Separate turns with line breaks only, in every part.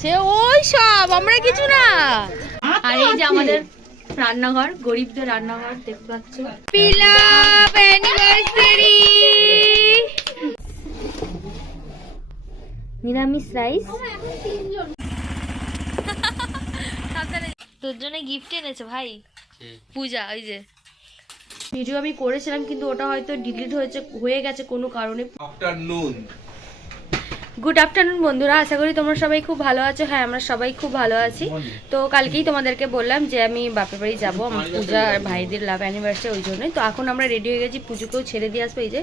সে ওই সব আমরা কিছু না। আর এই যে আমাদের রান্নাঘর গরিবদের রান্নাঘর দেখতে পাচ্ছ। পিলাপ অ্যানিভার্সারি নিরামিষ রাইস তোর জন্য গিফট এনেছে ভাই। পূজা ওই যে। ভিডিও আমি করেছিলাম কিন্তু ওটা হয়তো ডিলিট হয়েছে হয়ে গেছে কোনো কারণে।
আফটারনুন
গুড আফটারনুন বন্ধুরা। আশা করি তোমরা সবাই খুব ভালো আছো। হ্যাঁ আমরা সবাই খুব ভালো আছি। তো কালকেই তোমাদেরকে বললাম যে আমি বাপের বাড়ি যাব। আমার পূজা আর ভাইদের লাভ অ্যানিভার্সারি ওই জন্যই। তো এখন আমরা রেডি হয়ে গেছি। পুজোকেও ছেড়ে দিয়ে আসব এই যে।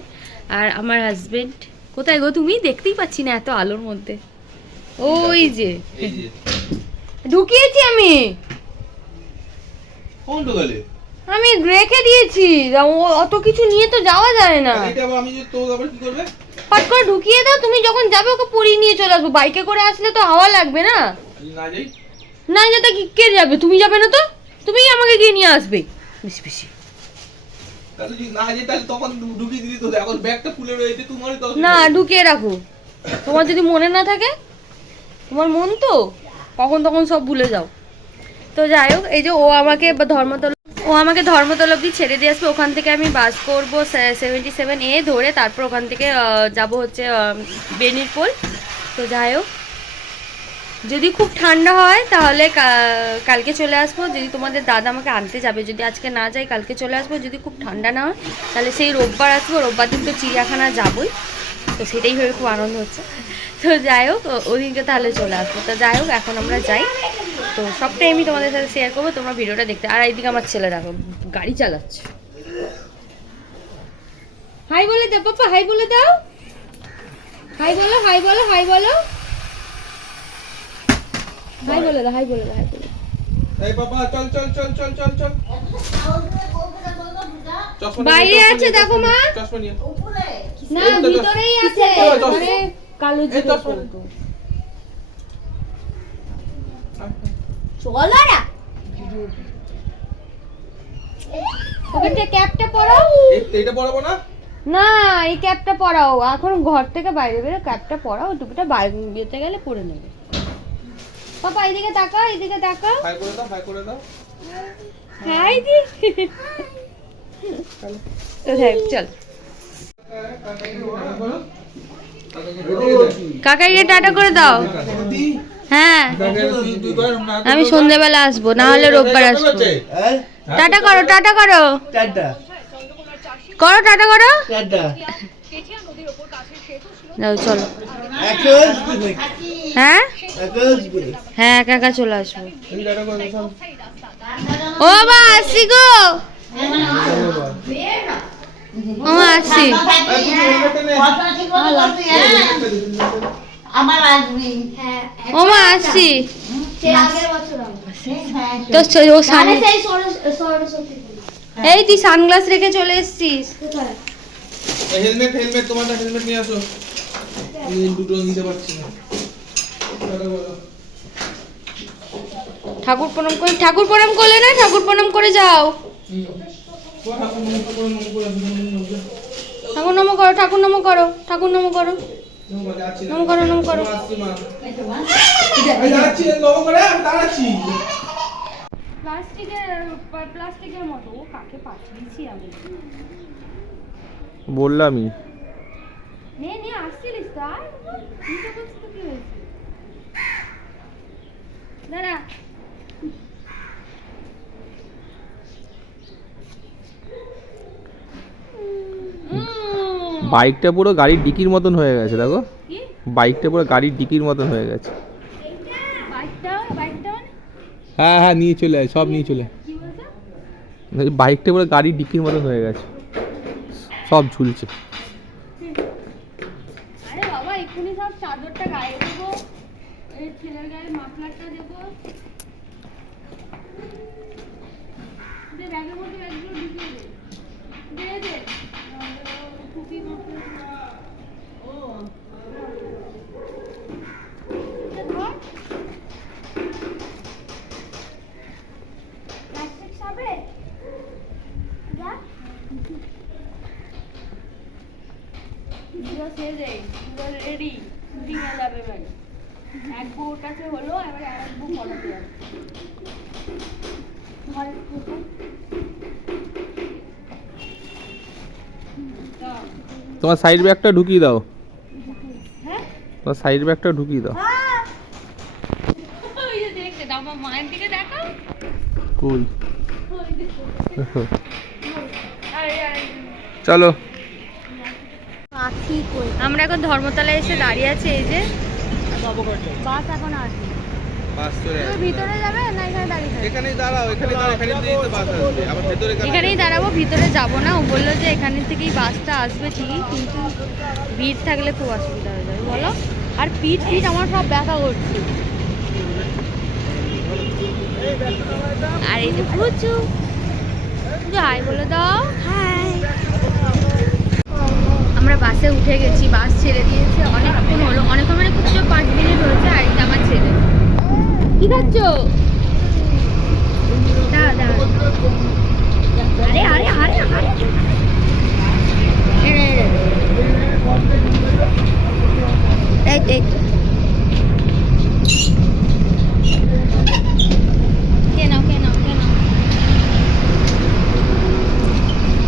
আর আমার হাজবেন্ড কোথায় গো তুমি? দেখতেই পাচ্ছি না এত আলোর মধ্যে। ওই যে। ঢুকিয়েছি আমি।
কোন ঢোকালে?
আমি রেখে দিয়েছি। অত কিছু নিয়ে তো যাওয়া যায় না।
আমি তো আবার কি করবে?
ফট করে ঢুকিয়ে দাও তুমি যখন যাবে ওকে পরিয়ে নিয়ে চলে আসব। বাইকে করে আসলে তো হাওয়া লাগবে না।
না যাই।
না যেতে কি কে যাবে? তুমি যাবে না তো? তুমিই আমাকে গিয়ে নিয়ে আসবে। বেশি বেশি
না ঢুকিয়ে দিদি তো এখন ব্যাগটা খুলে রয়েছে তোমারই তো
না ঢুকিয়ে রাখো। তোমার যদি মনে না থাকে তোমার মন তো কখন তখন সব ভুলে যাও। তো যাই হোক এই যে ও আমাকে ধর্মতলা ও আমাকে ধর্মতলা অব্দি ছেড়ে দিয়ে আসবে। ওখান থেকে আমি বাস করব সেভেন্টি সেভেন এ ধরে তারপর ওখান থেকে যাব হচ্ছে বেনির পোল তো যাই হোক, যদি খুব ঠান্ডা হয় তাহলে কালকে চলে আসব। যদি তোমাদের দাদা আমাকে আনতে যাবে, যদি আজকে না যাই কালকে চলে আসব। যদি খুব ঠান্ডা না হয় তাহলে সেই রোববার আসব। রোববার দিন তো চিড়িয়াখানা যাবোই, তো সেটাই ভেবে খুব আনন্দ হচ্ছে। তো যাই হোক ওদিনকে তাহলে চলে আসব। তো যাই হোক, এখন আমরা যাই। তো সবটাই আমি তোমাদের সাথে শেয়ার করব তোমরা ভিডিওটা দেখতে। আর এইদিকে আমার ছেলে দেখো গাড়ি চালাচ্ছে। হাই বলে দাও পাপা হাই বলে দাও। হাই বলো হাই বলো হাই বলো। হাই বলে দাও হাই বলে দাও হাই বলে
এই বাবা চল চল চল চল চল চল।
বাইরে আছে দেখো মা।
চশমা নিয়ে।
না ভিতরেই আছে মানে কালো জিরো চলো না ওকে ক্যাপটা পরাও।
এইটা পড়াবো না?
না এই ক্যাপটা পরাও। এখন ঘর থেকে বাইরে বেরো ক্যাপটা পরাও টুপিটা বাইরে বেরোতে গেলে পরে নেবে। পাপা এদিকে তাকা এদিকে তাকা
হাই করে দাও হাই করে দাও।
হাই দি। চল। কাকাইকে টাটা করে দাও। হ্যাঁ। আমি সন্ধ্যেবেলা আসব না হলে রোববার আসব। টাটা করো টাটা করো। করো টাটা করো।
টাটা।
যাও চলো। হ্যাঁ? হ্যাঁ একা একা চলে আসব। ও মা আসছি গো। ও মা আসছি
আমার আসবি
ও মা আসছি।
সে আগের বছর
তো ও সান
সেই
এই তুই সানগ্লাস রেখে চলে এসেছিস।
হেলমেট হেলমেট তোমারটা হেলমেট নিয়ে আসো। দুটো নিতে পারছি না।
ঠাকুর প্রণাম করে ঠাকুর প্রণাম করলে না? ঠাকুর প্রণাম করে যাও।
ঠাকুর নমো করে? নমো করে? নমো করে
ঠাকুর নম করো। ঠাকুর নম করো। নম করো
নমো করে
প্লাস্টিকের প্লাস্টিকের মতো ও কাকে পাঠিয়েছি আমি?
বললামই।
নে নে আসছিলিস তো আর দাঁড়া।
বাইকটা পুরো গাড়ির ডিকির মতন হয়ে গেছে দেখো। বাইকটা পুরো গাড়ির ডিকির মতন হয়ে গেছে।
মানে?
হ্যাঁ হ্যাঁ নিয়ে চলে আয় সব নিয়ে চলে বাইকটা পুরো গাড়ির ডিকির মতন হয়ে গেছে। সব ঝুলছে।
আরে বাবা এক্ষুনি সব চাদরটা গায়ে দেবো ছেলের গায়ে মাফলারটা দেবো। ব্যাগের মধ্যে ব্যাগগুলো ঢুকিয়ে দে দে দে টুপি মাফলার ও এটা ধর প্লাস্টিক সাবে যা পুরো শেষ এই পুরো রেডি শুটিং এ যাবে ভাই এক বউর কাছে হলো এবার আর এক বউ পলাতে যাবে ঘরে ঢুকো।
তোমার সাইড ব্যাগটা ঢুকিয়ে দাও।
হ্যাঁ?
তোমার সাইড ব্যাগটা ঢুকিয়ে দাও।
ওই যে দেখতে দাও আমার মায়ের দিকে দেখাও।
কই?
ওই দেখো। আরে, আরে।
চলো।
আমরা এখন ধর্মতলায় এসে দাঁড়িয়ে আছি এই যে। বাস এখন আসবে।
বাস চলে
তুমি ভিতরে যাবে না এখানে দাঁড়িয়ে থাকবে?
এখানেই দাঁড়াও এখানে দাঁড়াও এখানে দিয়েই তো বাস আসবে। আবার ভেতরে
এখানেই দাঁড়াবো ভিতরে যাব না। ও বলল যে এখানে থেকেই বাসটা আসবে ঠিকই কিন্তু ভিড় থাকলে খুব অসুবিধা হয়ে যাবে। বলো আর পিঠ পিঠ আমার সব ব্যথা করছে। আর এই যে পুচু হাই বলে দাও। হাই। আমরা বাসে উঠে গেছি বাস ছেড়ে দিয়েছে। অনেকক্ষণ হলো অনেকক্ষণ মানে খুব পাঁচ মিনিট হয়েছে আর এই আমার ছেলে। কি খাচ্ছ? আরে আরে আরে আরে। এই এই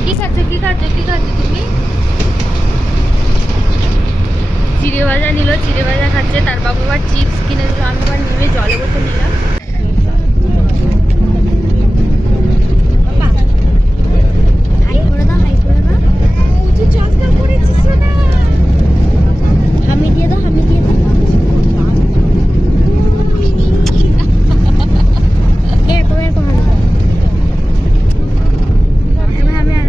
কি খাচ্ছ কি খাচ্ছ কি খাচ্ছ তুমি? চিড়ে ভাজা নিল চিড়ে ভাজা খাচ্ছে, তার বাবু আবার চিপস কিনে দিল, আমি আবার নেমে জলে বসে নিলাম
হাই করে দাও হাই করে দাও
উঁচু চশমা পরেছিস না
হামি দিয়ে দাও হামি দিয়ে দাও এরকম এরকম হামি দাও এবার হামি আর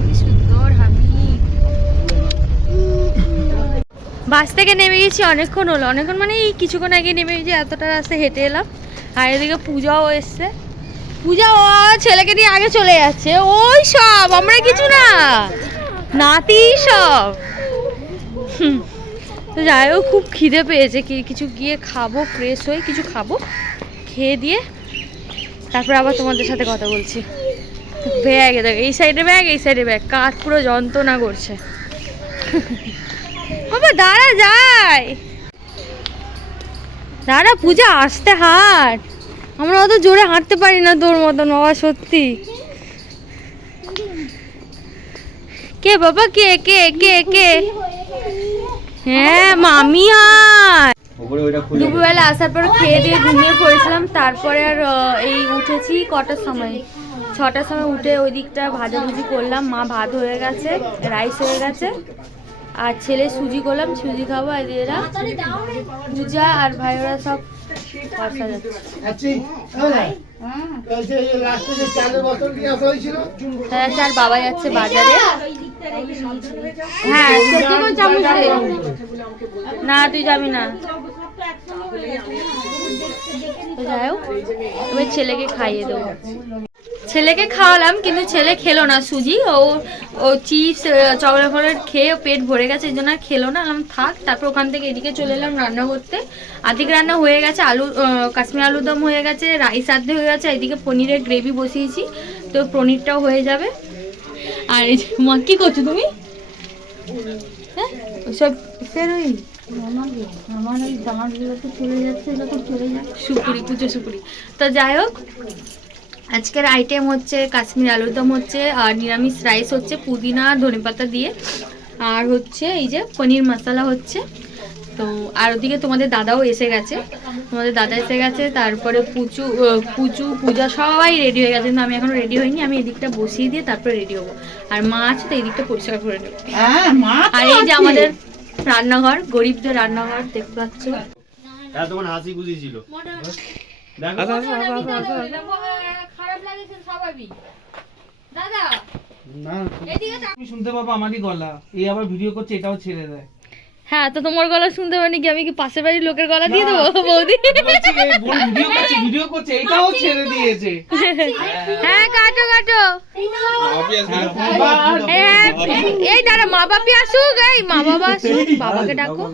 কি সুন্দর হামি বাস থেকে নেমে গেছি, অনেকক্ষণ হলো। অনেকক্ষণ মানে এই কিছুক্ষণ আগে নেমে গেছি, এতটা রাস্তা হেঁটে এলাম। আর এদিকে পূজাও এসছে। পূজা, ও ছেলেকে নিয়ে আগে চলে যাচ্ছে। ওই সব, আমরা কিছু না। নাতি সব। তো যাই হোক, খুব খিদে পেয়েছে। কি, কিছু গিয়ে খাব ফ্রেশ হয়ে কিছু খাব, খেয়ে দিয়ে তারপরে আবার তোমাদের সাথে কথা বলছি। ব্যাগ দেখ এই সাইডে ব্যাগ, এই সাইডে ব্যাগ। কাঠ পুরো যন্ত্রণা করছে। বাবা দাঁড়া যায় দাঁড়া, পূজা, আসতে হাঁট। আমরা অত জোরে হাঁটতে পারি না তোর মতন, বাবা, সত্যি। কে, বাবা, কে কে কে কে? হ্যাঁ মামি আয়। দুপুরবেলা আসার পর খেয়ে দিয়ে ঘুমিয়ে পড়েছিলাম, তারপরে আর এই উঠেছি কটার সময়? ছটার সময় উঠে ওই দিকটা ভাজাভুজি করলাম, মা ভাত হয়ে গেছে, রাইস হয়ে গেছে। আর ছেলে সুজি করলাম সুজি খাব আর এরা পূজা আর ভাই ওরা সব যাচ্ছে তারা যাচ্ছে বাবা যাচ্ছে বাজারে। হ্যাঁ। না তুই যাবি না। যাই হোক এবার ছেলেকে খাইয়ে দেবো। ছেলেকে খাওয়ালাম কিন্তু ছেলে খেলো না সুজি। ও ও চিপস চকলেট ফকলেট খেয়ে পেট ভরে গেছে এই জন্য আর খেলো না। আমি থাক তারপর ওখান থেকে এদিকে চলে এলাম রান্না করতে। আদিক রান্না হয়ে গেছে আলু কাশ্মীর আলু দম হয়ে গেছে রাইস আর্ধে হয়ে গেছে এদিকে পনিরের গ্রেভি বসিয়েছি। তো পনিরটাও হয়ে যাবে। আর এই মা কি করছ তুমি? হ্যাঁ? ওসব আমার ওই দাঁতগুলো তো চলে যাচ্ছে চলে যাচ্ছে। সুপুরি পুজো সুপুরি। তো যাই হোক আজকের আইটেম হচ্ছে কাশ্মীর আলুর দম হচ্ছে আর নিরামিষ রাইস হচ্ছে পুদিনা ধনেপাতা দিয়ে। আর হচ্ছে এই যে পনির মশলা হচ্ছে। তো আর ওদিকে তোমাদের দাদাও এসে গেছে। তোমাদের দাদা এসে গেছে তারপরে পুচু পুচু পূজা সবাই রেডি হয়ে গেছে। কিন্তু আমি এখনও রেডি হইনি আমি এদিকটা বসিয়ে দিয়ে তারপরে রেডি হব। আর মা আছে তো এদিকটা পরিষ্কার করে নেব। আর এই যে আমাদের রান্নাঘর গরিবদের রান্নাঘর দেখতে পাচ্ছ।
হ্যাঁ তোমার হাসি খুশি ছিল। দেখো।
খারাপ লাগে স্বাভাবিক। দাদা
না। তুমি শুনতে পাবো আমারই গলা। এই আবার ভিডিও করছে এটাও ছেড়ে দেয়।
হ্যাঁ তো তোমার গলা শুনতে পারি কি? আমি কি পাশের বাড়ির লোকের গলা দিয়ে দেবো বৌদি
বলছি এই বোন ভিডিও করছে ভিডিও করছে এটাও ছেড়ে দিয়েছে।
হ্যাঁ কাটো কাটো। হ্যাঁ, এই দাঁড়া মা বাপি আসুক এই মা বাবা আসুক বাবাকে ডাকো।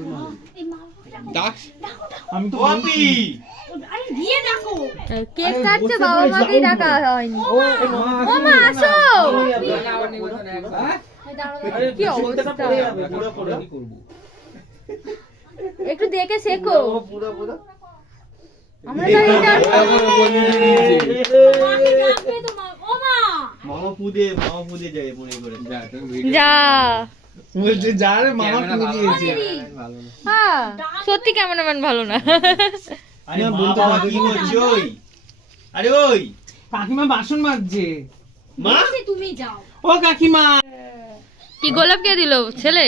আমি তো
বাপি
কেক কাটছে বাবা মাকেই ডাকা হয়নি। ও মা আসো। কি অবস্থা? একটু দেখে শেখো।
পুরো পুরো
আমরা
মামা পুদে মামা পুদে যায় মনে করে
যা
বলছে যা মামা কিনে
হ্যাঁ সত্যি ক্যামেরাম্যান ভালো না।
আরে বাবা কি করছ? ওই। আরে ওই।
কাকিমা বাসন মাজছে।
মা?
ও কাকিমা।
কি গোলাপ কে দিল ছেলে?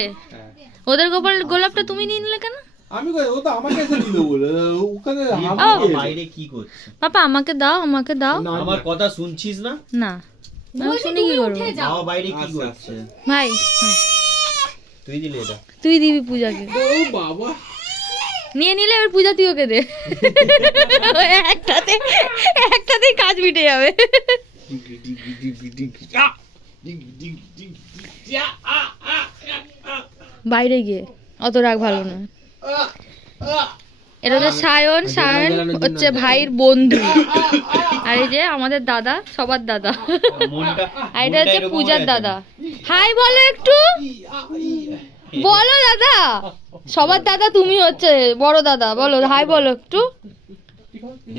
ওদের গোপাল গোলাপটা তুমি নিয়ে নিলে কেন?
আমি কই ও তো আমাকে এসে দিল বলে ওখানে
বাবা বাইরে কি করছে?
পাপা আমাকে দাও আমাকে দাও।
আমার কথা শুনছিস না?
না। আমি শুনে কি করব?
বাইরে কি করছে?
ভাই হ্যাঁ,
তুই দিলে এটা।
তুই দিবি পূজাকে।
ও বাবা।
নিয়ে নিলে এবার পূজা তুই ওকে দে। একটাতে একটাতেই কাজ মিটে যাবে। বাইরে গিয়ে। অত রাগ ভালো না। এটা হচ্ছে সায়ন। সায়ন হচ্ছে ভাইয়ের বন্ধু। আর এই যে আমাদের দাদা, সবার দাদা। আর এটা হচ্ছে পূজার দাদা। হাই বলো একটু। বলো দাদা। সবার দাদা তুমি হচ্ছে বড় দাদা বলো হাই বলো একটু।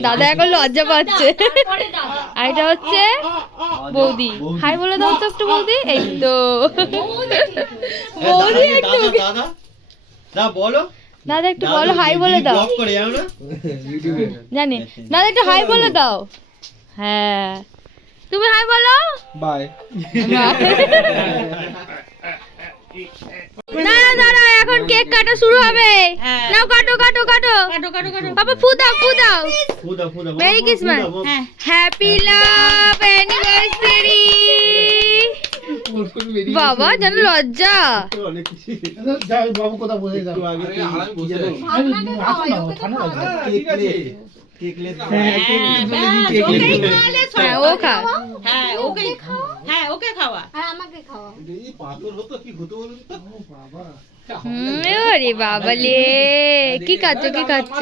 দাদা এখন লজ্জা পাচ্ছে। আর এটা হচ্ছে বৌদি। হাই বলে দাও তো একটু বৌদি। এই তো। বৌদি একটু
বলো।
দাদা একটু বলো হাই বলে দাও।
জানো
দাদা একটু হাই বলে দাও। হ্যাঁ। তুমি হাই বলো।
বাই
না না দাঁড়া এখন কেক কাটা শুরু হবে। নাও কাটো কাটো কাটো। বাবা ফু দাও ফু দাও। Merry Christmas happy love anniversary বাবা যেন লজ্জা। হ্যাঁ ও খা।
এই পাথর হতো কি হতো বলুন তো?
হুম, ওরে বাবা লে কি খাচ্ছ কি খাচ্ছ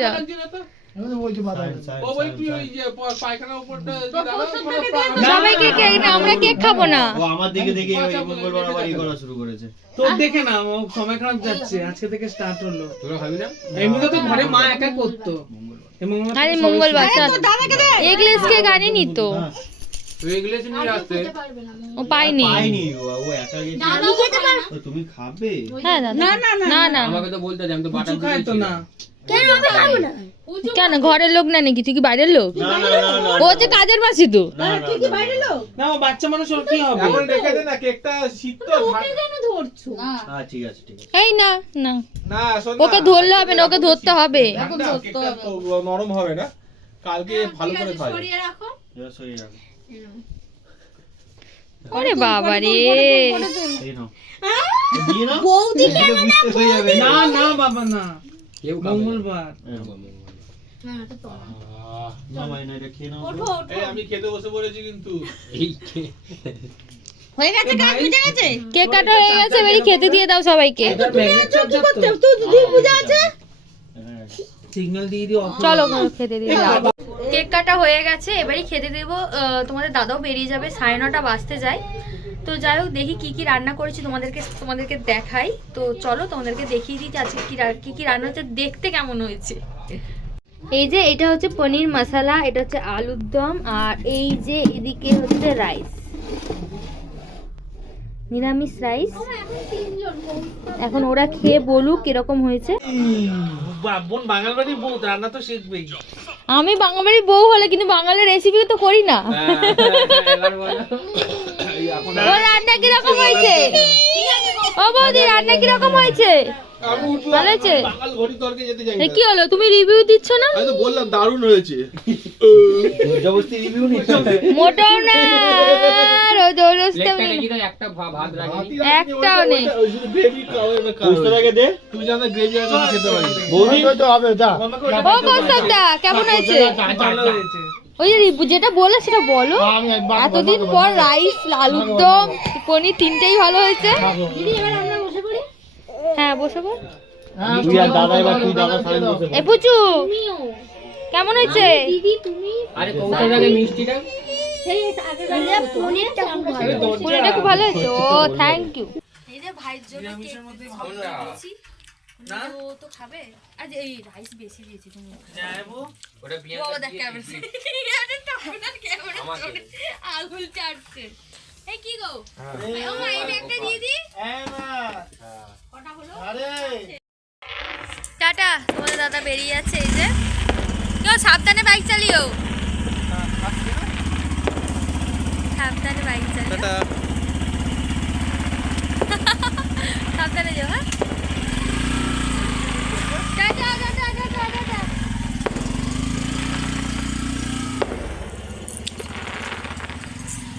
কেক না আমরা কেক খাব না।
ও আমার দিকে দেখে মঙ্গলবার আবার ই করা শুরু করেছে।
তোর দেখে না ও সময় খারাপ যাচ্ছে আজকে থেকে স্টার্ট হলো।
তোরা খাবি না?
এমনিতে তো ঘরে মা একা করতো।
আরে মঙ্গলবার এগলেস কেক আনিনি তো। ও পাইনি।
পাইনি ও ও একা গেছে। তুমি খাবে?
হ্যাঁ দাদা। না না না
আমাকে তো বলতে আমি তো
কিছু খায় তো না।
কেন ঘরের লোক না নাকি? তুই কি বাইরের লোক?
না না না না
ও হচ্ছে কাজের মাসি তো।
না না
না ও বাচ্চা মানুষ ওর কি হবে?
এখন রেখে দে না কেকটা শীত তো
হ্যাঁ ঠিক আছে ঠিক আছে।
এই না না।
না
ওকে ধরলে হবে না ওকে ধরতে হবে।
তো নরম হবে না। কালকে ভালো করে খাই
এবার সরিয়ে রাখো।
ওরে বাবা রে
বৌদি
না না বাবা না। মঙ্গলবার।
কেক কাটা হয়ে গেছে খেতে দিয়ে দাও সবাইকে।
সিগন্যাল দিয়ে দিও
চলো খেতে দিয়ে দাও। কেক কাটা হয়ে গেছে এবারে খেতে দেব আহ, তোমাদের দাদাও বেরিয়ে যাবে সাড়ে নটা বাজতে যায়। তো যাই হোক দেখি কি কি রান্না করেছি তোমাদেরকে তোমাদেরকে দেখাই। তো চলো তোমাদেরকে দেখিয়ে দিই আজকে কি কি কি রান্না হচ্ছে দেখতে কেমন হয়েছে। এই যে এটা হচ্ছে পনির মশলা এটা হচ্ছে আলুর দম আর এই যে এদিকে হচ্ছে রাইস। নিরামিষ রাইস। এখন ওরা খেয়ে বলুক কীরকম হয়েছে।
বা- বোন বাঙাল বাড়ির বউ রান্না তো শিখবেই।
আমি বাঙালি বউ হলে কিন্তু বাঙালির রেসিপি তো করি না। ও রান্না কীরকম হয়েছে? ও বৌদি রান্না কীরকম হয়েছে? ভালো হয়েছে? কি হলো? তুমি রিভিউ দিচ্ছ না?
আমি তো বললাম দারুণ হয়েছে।
জবরদস্তি রিভিউ নিচ্ছ?
না জবরদস্তি আমি না। একটাও নেই।
গ্রেভি
বুঝতে দে।
তুই জানো গ্রেভি আছে খেতে পারি।
বৌদি?
ও কৌস্তবদা কেমন হয়েছে? ওই যেটা বলে সেটা বলো। এতদিন পর রাইস আলুর দম পনির তিনটেই ভালো হয়েছে। হ্যাঁ
দাদা এবার তুই দাদা সামনে বসে
এ পুচু কেমন হয়েছে? পুরিটা খুব ভালো হয়েছে। ও থ্যাংক ইউ এই যে ভাইয়ের জন্য
তো খাবে। আজ এই রাইস বেশি দিয়েছি তুমি।
যাব
দেখ ক্যামেরা ক্যামেরা আঙুল চাটছে। এই কি গো? ও মা এই ব্যাগটা দিয়ে দি টাটা তোমাদের দাদা বেরিয়ে যাচ্ছে এই যে। কেউ সাবধানে বাইক চালিও। সাবধানে বাইক চালিও। সাবধানে যাও হ্যাঁ। টাটা টাটা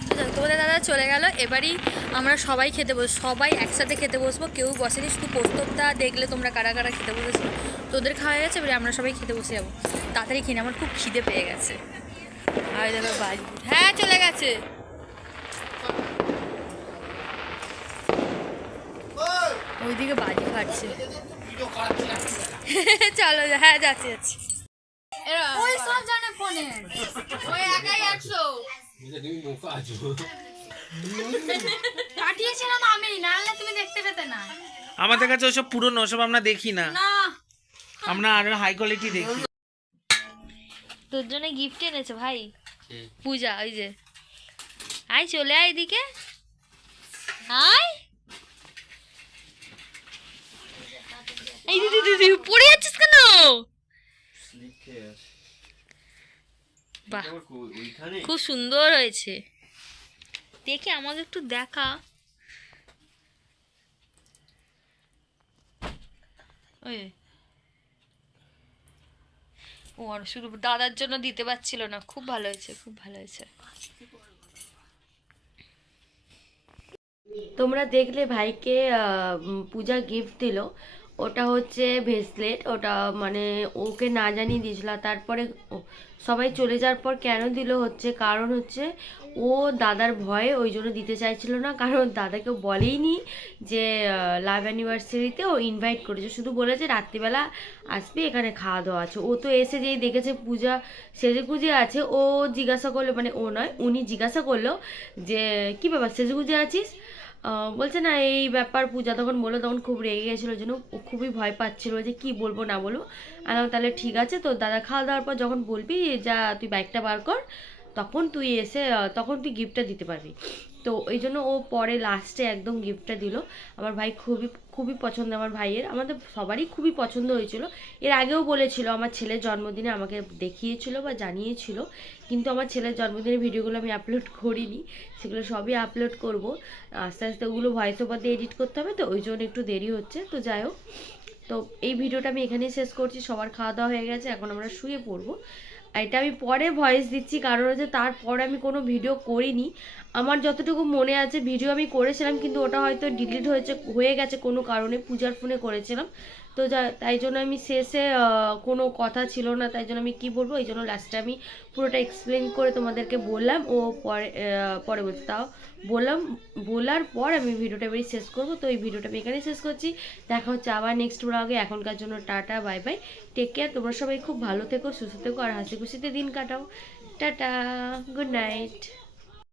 তো যাক, তোমাদের দাদা চলে গেল। এবারই আমরা সবাই খেতে বস সবাই একসাথে খেতে বসবো। কেউ বসেনি শুধু প্রস্তুতটা দেখলে তোমরা কারা কারা খেতে বসেছো। তোদের খাওয়া গেছে এবারে আমরা সবাই খেতে বসে যাব। তাড়াতাড়ি খেয়ে আমার খুব খিদে পেয়ে গেছে। আর দেখো বাজি হ্যাঁ চলে গেছে। ওইদিকে বাজি ফাটছে। চলো হ্যাঁ যাচ্ছি যাচ্ছি। ওই সব জানে ফোনে। ওই একাই একশো।
পাঠিয়েছিলাম আমি নাহলে তুমি দেখতে পেতে না।
আমাদের কাছে ওসব পুরনো ওসব আমরা দেখি না।
না।
আমরা আরও হাই কোয়ালিটি দেখি।
তোর জন্য গিফট এনেছে ভাই। পূজা ওই যে। আয় চলে আয় এদিকে। আয়। এই দিদি দিদি পড়ে যাচ্ছিস কেন? বাহ। খুব সুন্দর হয়েছে। দেখে, আমাকে একটু দেখা। ও, আর শুধু দাদার জন্য দিতে পারছিল না। খুব ভালো হয়েছে, খুব ভালো হয়েছে। তোমরা দেখলে ভাইকে পূজা গিফট দিল। ওটা হচ্ছে ভেসলেট ওটা মানে ওকে না জানিয়ে দিয়েছিল। তারপরে সবাই চলে যাওয়ার পর কেন দিল হচ্ছে? কারণ হচ্ছে ও দাদার ভয়ে ওই জন্য দিতে চাইছিল না। কারণ দাদাকে বলেইনি যে লাভ অ্যানিভার্সারিতে ও ইনভাইট করেছে। শুধু বলেছে রাত্রিবেলা আসবি, এখানে খাওয়া দাওয়া আছে। ও তো এসে যেই দেখেছে পূজা সেজে আছে, ও জিজ্ঞাসা করল মানে ও নয়, উনি জিজ্ঞাসা করল যে, কি ব্যাপার, সেজে গুজে আছিস? বলছে না, এই ব্যাপার পূজা তখন বলল, তখন খুব রেগে গেছিল জন্য ও খুবই ভয় পাচ্ছিলো যে কি বলব না বলব। আমি তাহলে ঠিক আছে, তো দাদা খাওয়া দাওয়ার পর যখন বলবি যা তুই বাইকটা বার কর, তখন তুই এসে তখন তুই গিফটটা দিতে পারবি। তো এই জন্য ও পরে লাস্টে একদম গিফটটা দিল। আমার ভাই খুবই খুবই পছন্দ আমার ভাইয়ের। আমাদের সবারই খুবই পছন্দ হয়েছিল। এর আগেও বলেছিল, আমার ছেলের জন্মদিনে আমাকে দেখিয়েছিল বা জানিয়েছিল। কিন্তু আমার ছেলের জন্মদিনের ভিডিওগুলো আমি আপলোড করিনি। সেগুলো সবই আপলোড করব। আস্তে আস্তে ওগুলো ভয়েস ওভার দিয়ে এডিট করতে হবে তো, ওই জন্য একটু দেরি হচ্ছে। তো যাই হোক, তো এই ভিডিওটা আমি এখানেই শেষ করছি। সবার খাওয়া দাওয়া হয়ে গেছে, এখন আমরা শুয়ে পড়ব। এটা আমি পরে ভয়েস দিচ্ছি, কারণ হচ্ছে তারপরে আমি কোনো ভিডিও করিনি। আমার যতটুকু মনে আছে ভিডিও আমি করেছিলাম, কিন্তু ওটা হয়তো ডিলিট হয়েছে, হয়ে গেছে কোনো কারণে, পূজার ফোনে করেছিলাম। তো যা- তাই জন্য আমি শেষে কোনো কথা ছিল না, তাই জন্য আমি কি বলব? এই জন্য লাস্টে আমি পুরোটা এক্সপ্লেন করে তোমাদেরকে বললাম, ও পরে পরে বলতে তাও বললাম। বলার পর আমি ভিডিওটা এবারে শেষ করব। তো এই ভিডিওটা আমি এখানে শেষ করছি। দেখা হচ্ছে আবার নেক্সট ব্লগে এখনকার জন্য tata bye bye take care তোমরা সবাই খুব ভালো থেকো, সুস্থ থেকো, আর হাসি খুশিতে দিন কাটাও। টাটা। Good night